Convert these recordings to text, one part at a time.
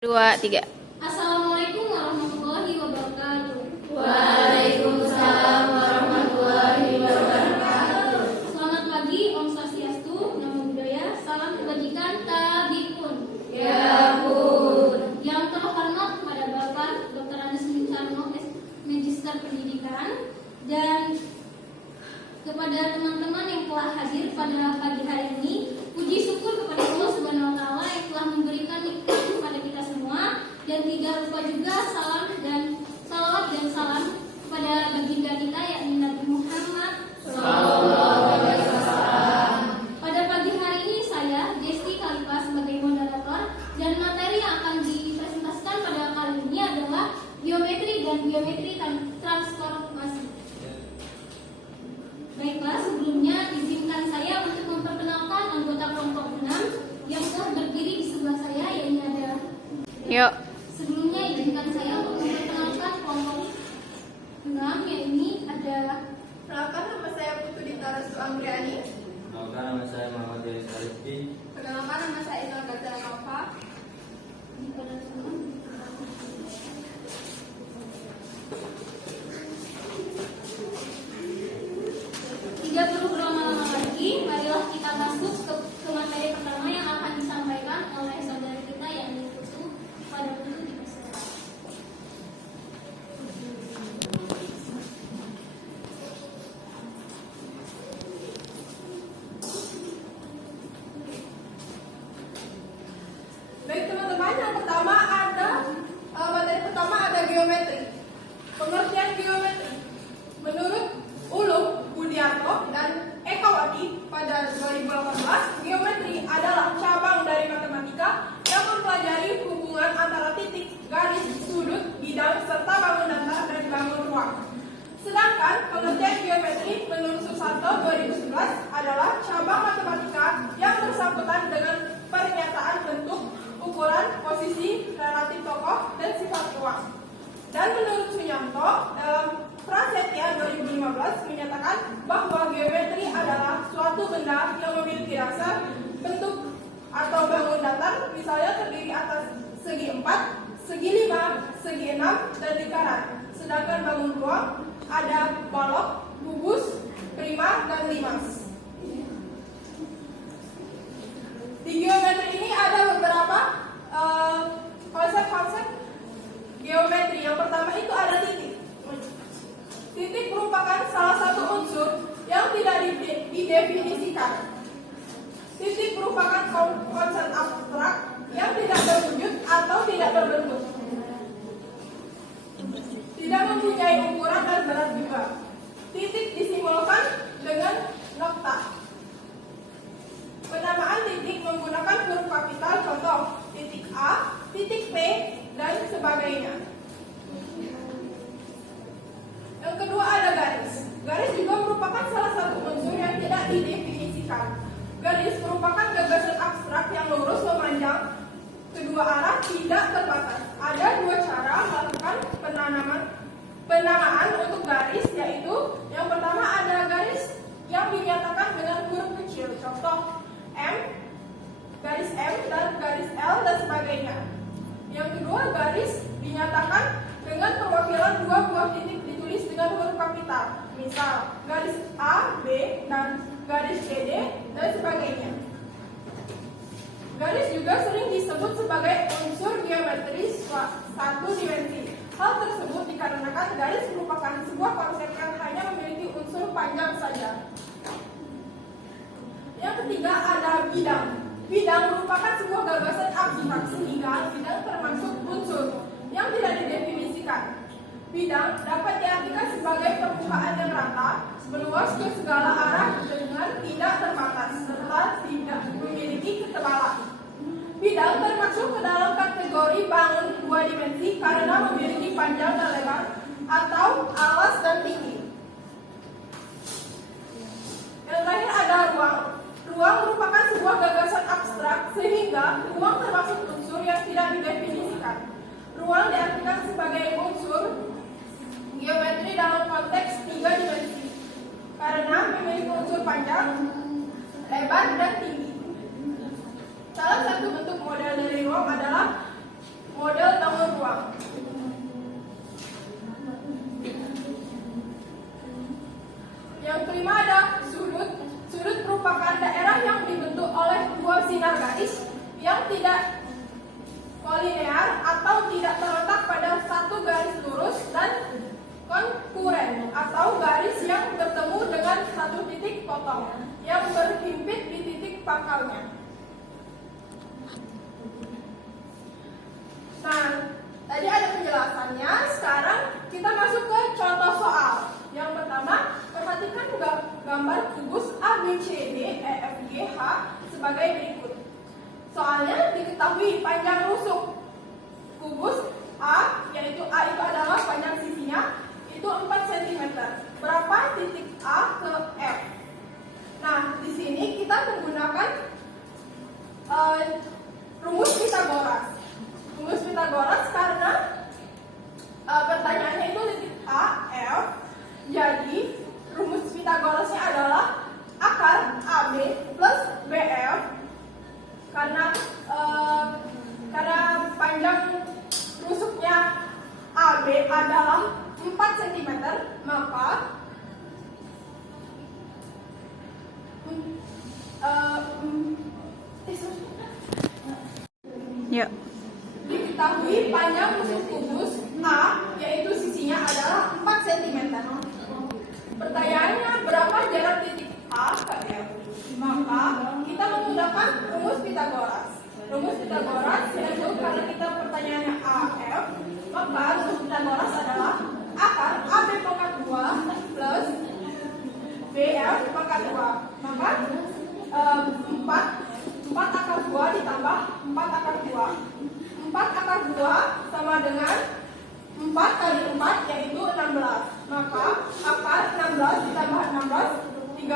Dua, tiga. Assalamualaikum warahmatullahi wabarakatuh. Waalaikumsalam warahmatullahi wabarakatuh. Selamat pagi, Om Swastiastu, Namo Buddhaya, salam kebajikan, tabipun. Ya Bun. Yang terhormat kepada Bapak Dr. Andes Mincarno, Magister Pendidikan, dan kepada teman-teman yang telah hadir pada pagi hari ini. Puji syukur kepada Allah Subhanahu wa taala yang telah memberikan nikmat kepada kita semua, dan tidak lupa juga salam dan salawat dan salam kepada baginda kita yakni Nabi Muhammad Sallallahu alaihi wasallam. Pada pagi hari ini saya Desti Khalifa sebagai moderator, dan materi yang akan dipresentasikan pada kali ini adalah geometri dan geometri transformasi. Baiklah, sebelumnya izinkan saya untuk memperkenalkan anggota kelompok 6 yang telah berdiri di sebelah saya, yaitu ada. Yuk. Sebelumnya izinkan saya untuk memperkenalkan kelompok 6, yaitu ada. Perkenalkan, nama saya Putu Dita Restu Anggreni. Perkenalkan, nama saya Muhammad Deris Arifki. Perkenalkan, nama saya Inul Gajah Kafa. Tidak perlu berlama-lama lagi, marilah kita masuk ke materi pertama yang akan disampaikan oleh saudara kita yakni Putu. Pada Putu dipersilakan. Baik teman-teman, yang pertama ada materi pertama ada geometri. Pengertian geometri menurut Ulum Budiarto dan Ekawati pada 2018, geometri adalah cabang dari matematika yang mempelajari hubungan antara titik, garis, sudut, bidang, serta bangun datar dan bangun ruang. Sedangkan pengertian geometri menurut Susanto 2011 adalah cabang matematika yang bersangkutan dengan pernyataan bentuk, ukuran, posisi, relatif tokoh, dan sifat ruang. Dan menurut Sunyanto dalam Prasetya 2015 menyatakan bahwa geometri adalah suatu benda yang memiliki dasar, bentuk, atau bangun datar, misalnya terdiri atas segi 4, segi 5, segi 6, dan lingkaran. Sedangkan bangun ruang ada balok, kubus, prima, dan limas. Di geometri ini ada beberapa konsep-konsep geometri. Yang pertama itu ada titik. Titik merupakan salah satu unsur yang tidak didefinisikan. Titik merupakan konsep abstrak yang tidak berwujud atau tidak berbentuk. Tidak mempunyai ukuran dan berat juga. Titik disimbolkan dengan nokta. Penamaan titik menggunakan huruf kapital, contoh titik A, titik P, dan sebagainya. Yang kedua ada garis. Garis juga merupakan salah satu unsur yang tidak didefinisikan. Garis merupakan gagasan abstrak yang lurus memanjang kedua arah tidak terbatas. Ada dua cara melakukan penamaan untuk garis, yaitu yang pertama ada garis yang dinyatakan dengan huruf kecil, contoh M, garis M, dan garis L, dan sebagainya. Yang kedua, garis dinyatakan dengan perwakilan dua buah titik ditulis dengan huruf kapital, misal garis A, B, dan garis CD, dan sebagainya. Garis juga sering disebut sebagai unsur geometri satu dimensi. Hal tersebut dikarenakan garis merupakan sebuah konsep yang hanya memiliki unsur panjang saja. Yang ketiga ada bidang. Bidang merupakan sebuah gagasan abstrak sehingga bidang termasuk unsur yang tidak didefinisikan. Bidang dapat diartikan sebagai permukaan yang rata, meluas ke segala arah dengan tidak terbatas, serta tidak memiliki ketebalan. Bidang termasuk ke dalam kategori bangun dua dimensi karena memiliki panjang dan lebar atau alas dan tinggi. Yang terakhir ada ruang. Ruang merupakan sebuah gagasan abstrak sehingga ruang termasuk unsur yang tidak didefinisikan. Ruang diartikan sebagai unsur geometri dalam konteks tiga dimensi karena memiliki unsur panjang, lebar, dan tinggi. Salah satu bentuk model dari ruang adalah atau tidak terletak pada satu garis lurus dan konkuren atau garis yang bertemu dengan satu titik potong yang berhimpit di titik pangkalnya. Nah, tadi ada penjelasannya. Sekarang kita masuk ke contoh soal. Yang pertama, perhatikan gambar kubus A, B, C, D, E, F, G, H sebagai berikut. Soalnya diketahui panjang rusuk kubus A, yaitu A itu adalah panjang sisinya, itu 4 cm. Berapa titik A ke F? Nah, di sini kita menggunakan rumus Pythagoras. Rumus Pythagoras karena pertanyaannya itu titik A, F. Jadi rumus Pythagorasnya adalah akar AB plus BF. Karena panjang rusuknya AB adalah 4 cm, maka Yuk. diketahui panjang rusuk kubus A, yaitu sisinya adalah 4 cm. Pertanyaannya, berapa jarak titik A ke F? Maka kita menggunakan rumus Pythagoras. Rumus Pythagoras yaitu karena kita pertanyaannya AF, maka rumus Pythagoras adalah akar AB pangkat 2 plus BF pangkat 2. Maka 4 akar 2 ditambah 4 akar 2. 4 akar 2 sama dengan 4 kali 4 yaitu 16. Maka akar 16 ditambah 16 32.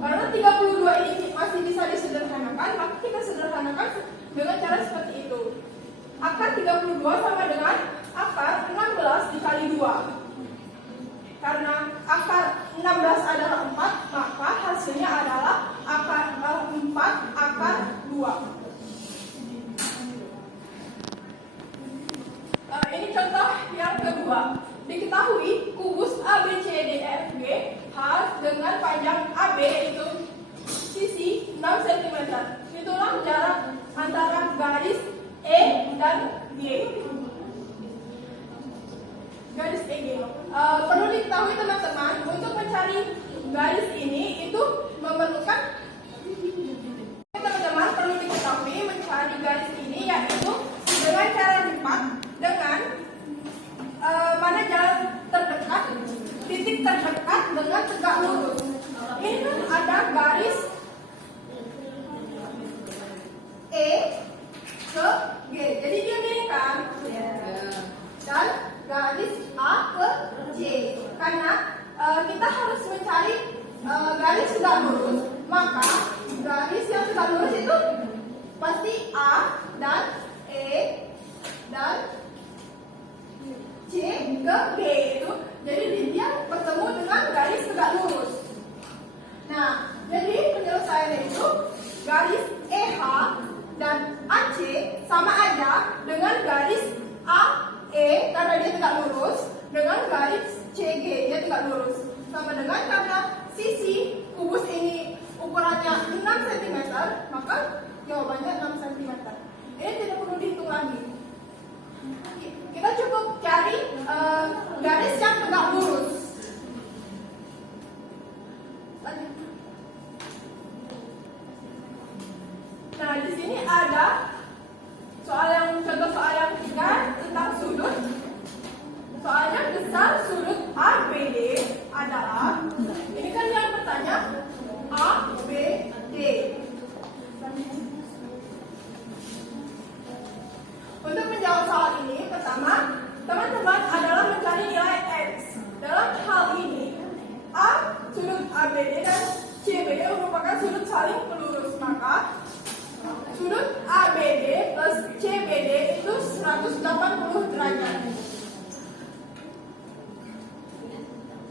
Karena 32 ini masih bisa disederhanakan, maka kita sederhanakan dengan cara seperti itu. Akar 32 sama dengan akar 16 dikali 2. Karena akar 16 adalah 4, maka hasilnya adalah akar 4 akar 2. Ini contoh yang kedua. Diketahui kubus A, B, C, D, E, F, G H dengan panjang AB itu sisi 6 cm. Itulah jarak antara garis E dan G. Garis EG. Perlu diketahui teman-teman, untuk mencari garis ini itu memerlukan teman-teman perlu diketahui mencari garis ini yaitu dengan cara lipat dengan mana jalan terdekat, titik terdekat dengan tegak lurus. Ini kan ada garis E ke G, jadi dia miringkan. Dan garis A ke C. Karena kita harus mencari garis tegak lurus, maka garis yang tegak lurus itu pasti A dan E dan C ke G itu, jadi dia bertemu dengan garis tegak lurus. Nah, jadi penyelesaiannya itu garis EH dan AC sama aja dengan garis AE karena dia tegak lurus dengan garis CG dia tegak lurus. Sama dengan karena sisi kubus ini ukurannya 6 cm, maka jawabannya 6 cm. Ini tidak perlu dihitung lagi. Kita cukup cari garis yang tegak lurus. Nah, di sini ada contoh soal yang ketiga tentang sudut. Soalnya besar sudut ABD adalah, ini kan yang bertanya ABD. Untuk menjawab soal ini, pertama, teman-teman adalah mencari nilai X. Dalam hal ini, A sudut ABD dan CBD merupakan sudut saling melurus, maka sudut ABD plus CBD itu 180 derajat.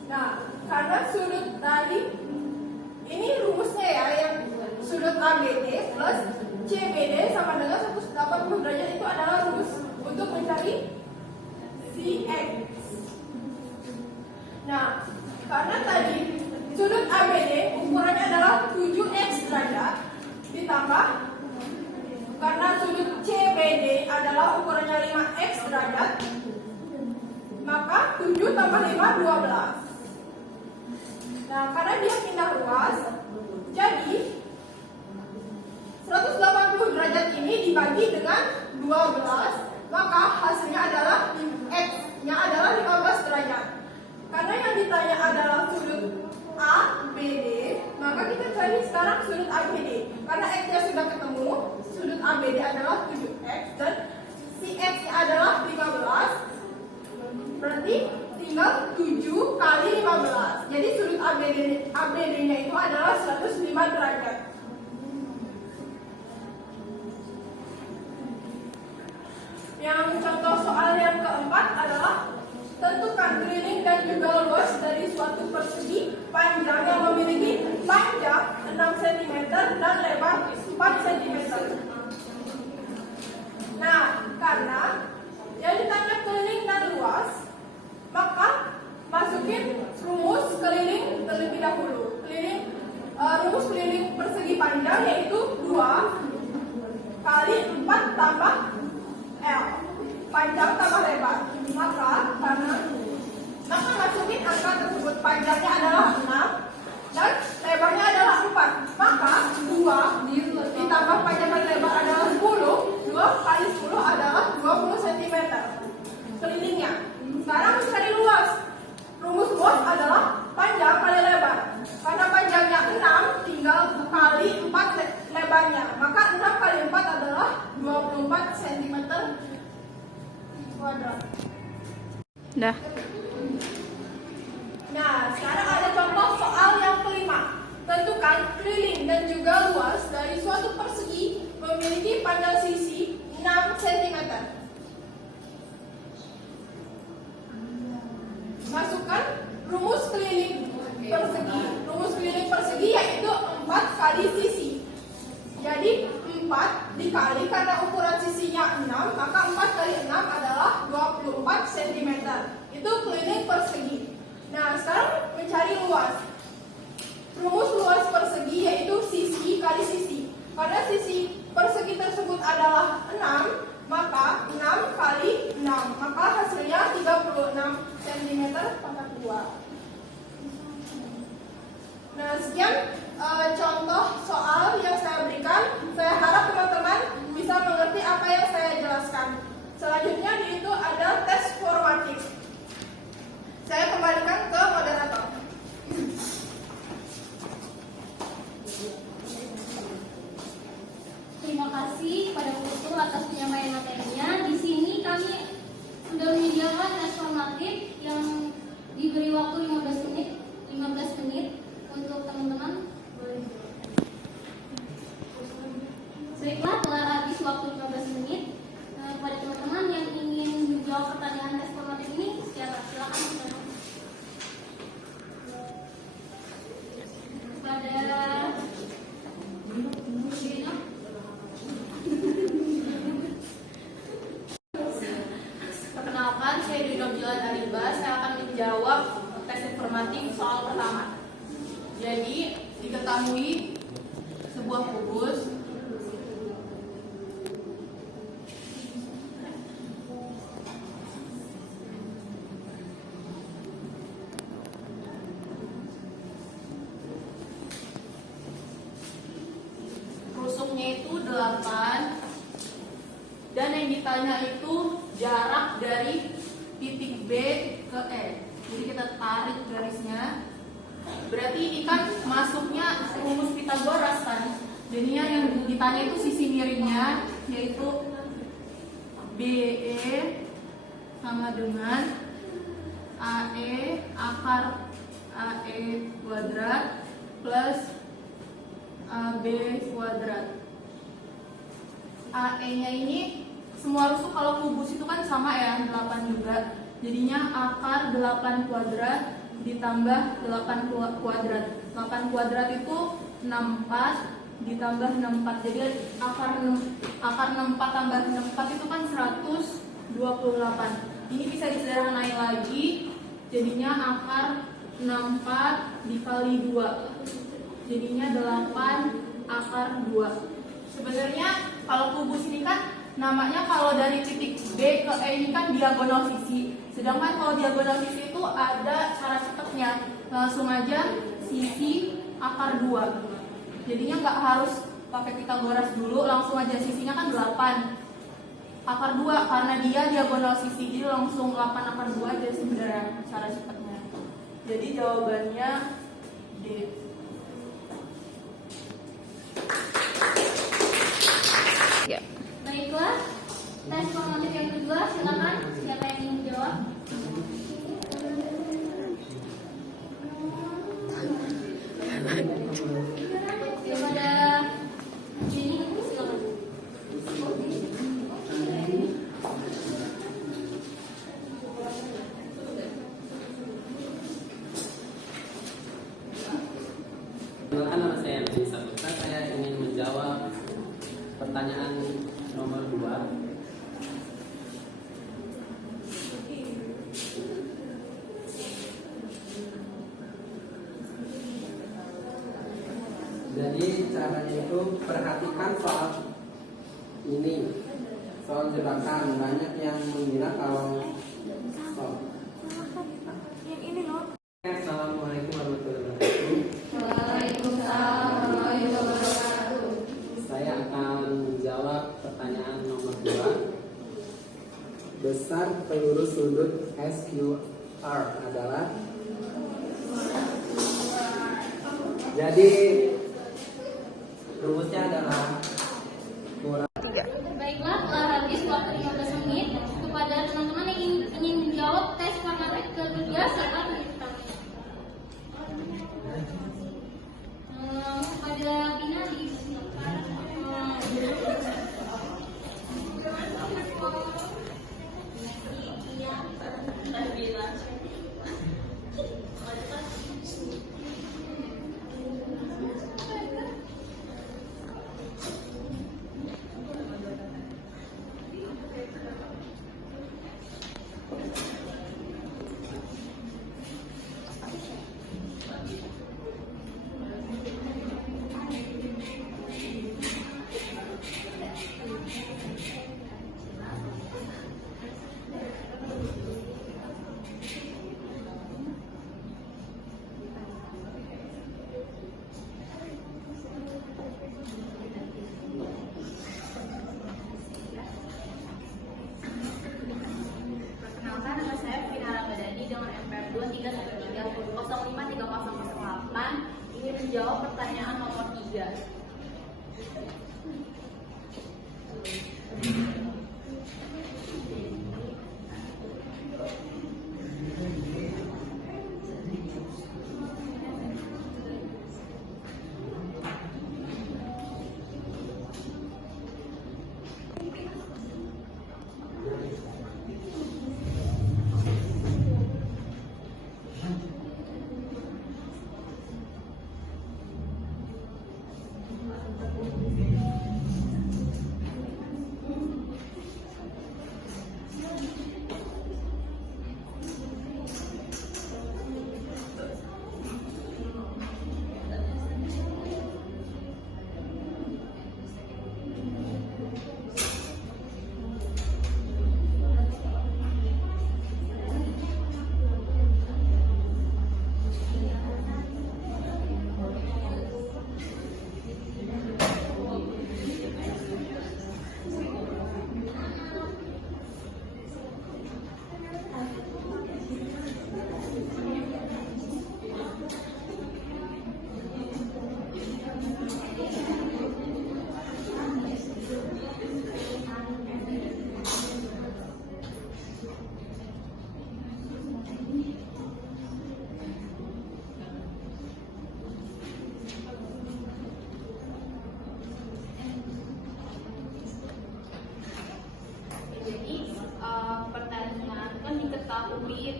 Nah, karena sudut tadi, ini rumusnya ya, yang sudut ABD plus CBD sama dengan 180 derajat itu adalah rumus untuk mencari CX. Nah, karena tadi sudut ABD ukurannya adalah 7X derajat ditambah karena sudut CBD adalah ukurannya 5X derajat, maka 7 tambah 5, 12. Nah, karena dia pindah ruas, jadi 180 derajat ini dibagi dengan 12, maka hasilnya adalah X-nya adalah 15 derajat. Karena yang ditanya adalah sudut ABD, maka kita cari sekarang sudut ABD. Karena X-nya sudah ketemu, sudut ABD adalah 7X dan si X-nya adalah 15, berarti tinggal 7 kali 15. Jadi sudut ABD-nya itu adalah 105 derajat. Yang contoh soal yang keempat adalah tentukan keliling dan juga luas dari suatu persegi panjang yang memiliki panjang 6 cm dan lebar 4 cm. Nah, karena yang ditanya keliling dan luas, maka masukin rumus keliling terlebih dahulu. Rumus keliling persegi panjang yaitu 2 kali 4 tambah L, panjang tambah lebar. Maka masukin angka tersebut, panjangnya adalah 6 dan lebarnya adalah 4. Maka 2 ditambah panjang dan lebar adalah 10. 2 kali 10 adalah 20 cm kelilingnya. Sekarang mencari luas. Rumus luas adalah panjang kali lebar. Karena panjangnya 6, tinggal kali 4 lebarnya. Maka 6 kali 4 adalah 24 cm kuadrat. Dah. Nah, sekarang ada contoh soal yang kelima. Tentukan keliling dan juga luas dari suatu persegi memiliki panjang sisi 6 cm. Masukkan rumus keliling persegi. Rumus keliling persegi yaitu 4 kali sisi. Jadi 4 dikali, karena ukuran sisinya 6, maka 4 kali 6 adalah 24 cm. Itu keliling persegi. Nah, sekarang mencari luas. Rumus luas persegi yaitu sisi kali sisi. Karena sisi persegi tersebut adalah 6, maka 6 kali 6, maka hasilnya 36 cm pangkat 2. Nah, sekian contoh soal yang saya berikan. Saya harap teman-teman bisa mengerti apa yang saya jelaskan. Selanjutnya itu ada tes formatif. Saya kembalikan ke moderator. Terima kasih kepada Putu atas penyampaian materinya. Di sini kami sudah menyediakan tes formatif yang diberi waktu 15 menit untuk teman-teman. Baiklah, telah habis waktu 15 menit. Kepada teman-teman yang ingin menjawab pertanyaan tes formatif ini, silakan. Pada Perkenalkan, saya Dwi Nobjilan Ariba. Saya akan menjawab tes informatif soal pertama. Jadi, diketahui sebuah kubus rusuknya itu 8 dan yang ditanya itu jarak dari titik B ke E. Jadi kita tarik garisnya. Berarti ini kan masuknya rumus Pitagoras kan. Jadinya yang ditanya itu sisi miringnya, yaitu BE sama dengan AE akar AE kuadrat plus AB kuadrat. AE-nya ini semua rusuk kalau kubus itu kan sama ya, 8 juga. Jadinya akar 8 kuadrat ditambah 8 kuadrat. 8 kuadrat itu 64 ditambah 64. Jadi akar 64 tambah 64 itu kan 128. Ini bisa disederhanain lagi. Jadinya akar 64 dikali 2. Jadinya 8 akar 2. Sebenarnya kalau kubus ini kan namanya kalau dari titik B ke E ini kan diagonal sisi. Sedangkan kalau diagonal sisi itu ada cara cepatnya. Langsung aja sisi akar 2. Jadinya nggak harus pakai Pitagoras dulu, langsung aja sisinya kan 8 akar 2 karena dia diagonal sisi. Jadi langsung 8 akar 2 aja sebenarnya cara cepatnya. Jadi jawabannya D. Baiklah, tes formatif yang kedua, silakan siapa yang ingin menjawab? Daripada ini, silakan. Perkenalkan, nama saya Nadi Saputra. Saya ingin menjawab pertanyaan nomor 2. Jadi caranya itu perhatikan soal ini, soal jebakan. Banyak yang mengira kalau Assalamualaikum warahmatullahi wabarakatuh. Waalaikumsalam warahmatullahi wabarakatuh. Saya akan menjawab pertanyaan nomor 2. Besar peluru sudut SQR adalah, jadi rumusnya adalah Baiklah, telah habis waktu 15 menit. Kepada teman-teman yang ingin menjawab tes formatif ketiga, silakan menunjukkan. Pada Bina di Perkenalkan, nama saya Vina Ramadhani dengan MPR 2313053008 ingin menjawab pertanyaan nomor 3.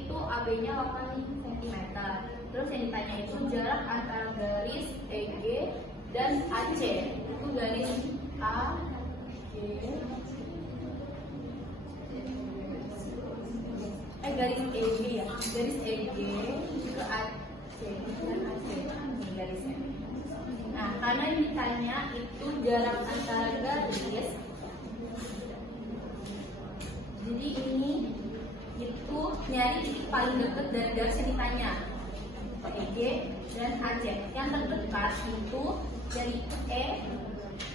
itu AB-nya 8 cm. Terus yang ditanya itu jarak antara garis EG dan AC. Itu garis A, G, garis EG ya, garis EG ke AC dan AC. Ini garisnya. Nah, karena yang ditanya itu jarak antara garis, jadi nyari titik paling dekat dari garis yang ditanya. EG dan AC. Yang terdekat itu dari E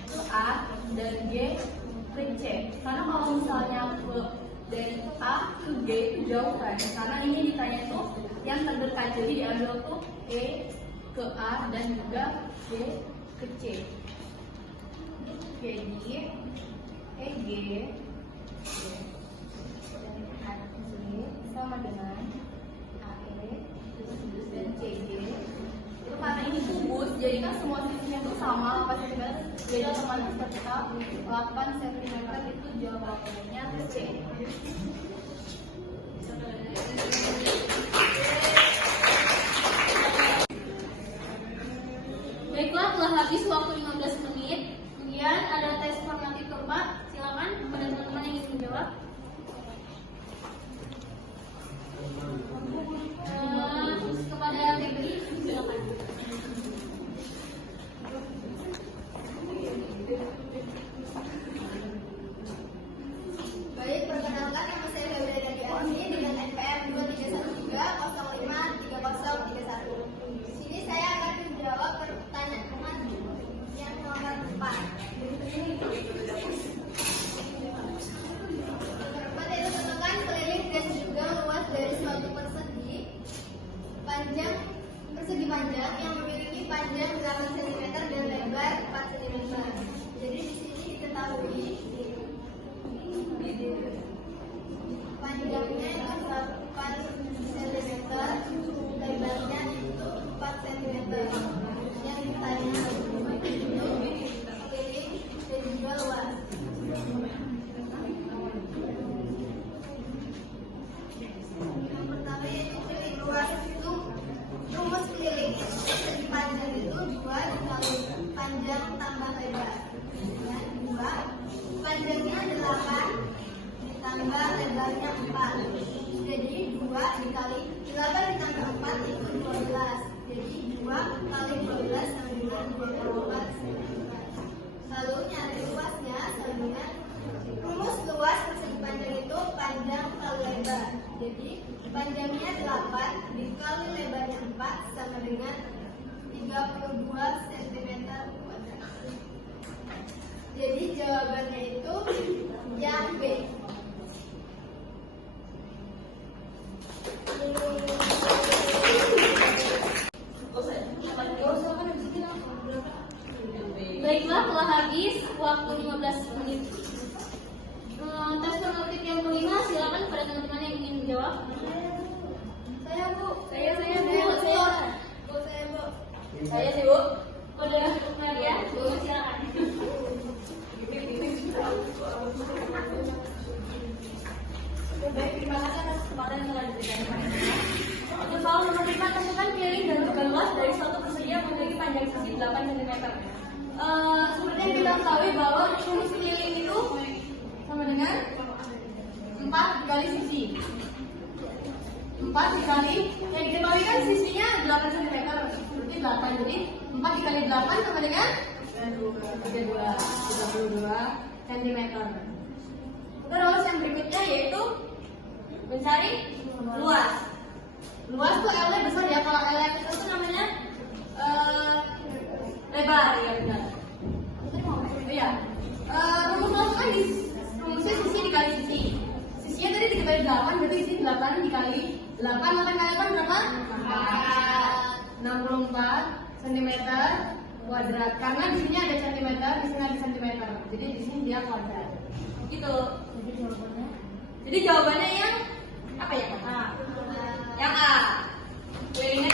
ke A dan G ke C. Karena kalau misalnya dari A ke G itu jauh kan, karena ini ditanya tuh yang terdekat, jadi diambil tuh E ke A dan juga G ke C. Jadi EG dan AC sama dengan AE dan CG. Itu karena ini kubus, jadi kan semua sisinya itu sama 8 cm, jadi otomatis ketika 8 cm itu jawabannya C. Baiklah, telah habis waktu 15 menit. Kemudian ada tes formatif keempat. Silakan kepada teman-teman yang ingin menjawab. Kepada Febri, silakan. Baik, perkenalkan nama saya Febri Radiani dengan NPM 2313053031. Di sini saya akan menjawab pertanyaan yang nomor 4. Pada itu tentukan keliling dan juga luas dari suatu persegi panjang yang memiliki panjang 8 cm dan lebar 4 cm. Jadi di sini diketahui panjangnya itu 8 cm, lebarnya itu 4 cm. Yang ditanya itu keliling dan juga luas. Yang pertama yaitu keliling luas itu rumus keliling persegi panjang itu 2 dikali panjang tambah lebar. Dan 2 panjangnya 8 ditambah lebarnya 4. Jadi 2 dikali 8 ditambah 4 itu 12. Jadi 2 kali 12 sama dengan 24 cm. Lalu nyari luasnya sama dengan rumus luas persegi panjang itu panjang kali lebar. Jadi panjangnya 8 dikali lebarnya 4 sama dengan 32 cm kuadrat. Jadi jawabannya itu yang B. Baiklah, telah habis waktu 15 menit. Tes formatif yang kelima, silakan pada teman-teman yang ingin menjawab. Saya Bu. Saya Bu. Saya sih Bu. Pada Maria, Bu, silakan. Baik, terima kasih atas kesempatan yang telah diberikan. Untuk soal nomor 5, tentukan keliling dan juga luas dari suatu persegi yang memiliki panjang sisi 8 cm. Seperti yang kita ketahui bahwa rumus keliling itu sama dengan 4 dikali sisi. 4 dikali, yang diketahui kan sisinya 8 cm, berarti 8. Jadi 4 dikali 8 sama dengan 32 cm. Terus yang berikutnya yaitu mencari luas. Luas tuh L-nya besar ya, kalau L-nya kecil itu namanya lebar, ya benar. Iya. Rumus luas kan rumusnya sisi dikali sisi. Sisinya tadi dikali 8, berarti sisi 8 dikali 8, 8 kali 8 berapa? 64 cm kuadrat. Karena di sini ada centimeter, di sini ada centimeter. Jadi di sini dia kuadrat. Gitu. Jadi jawabannya yang apa ya, Kak? Yang A. Kelilingnya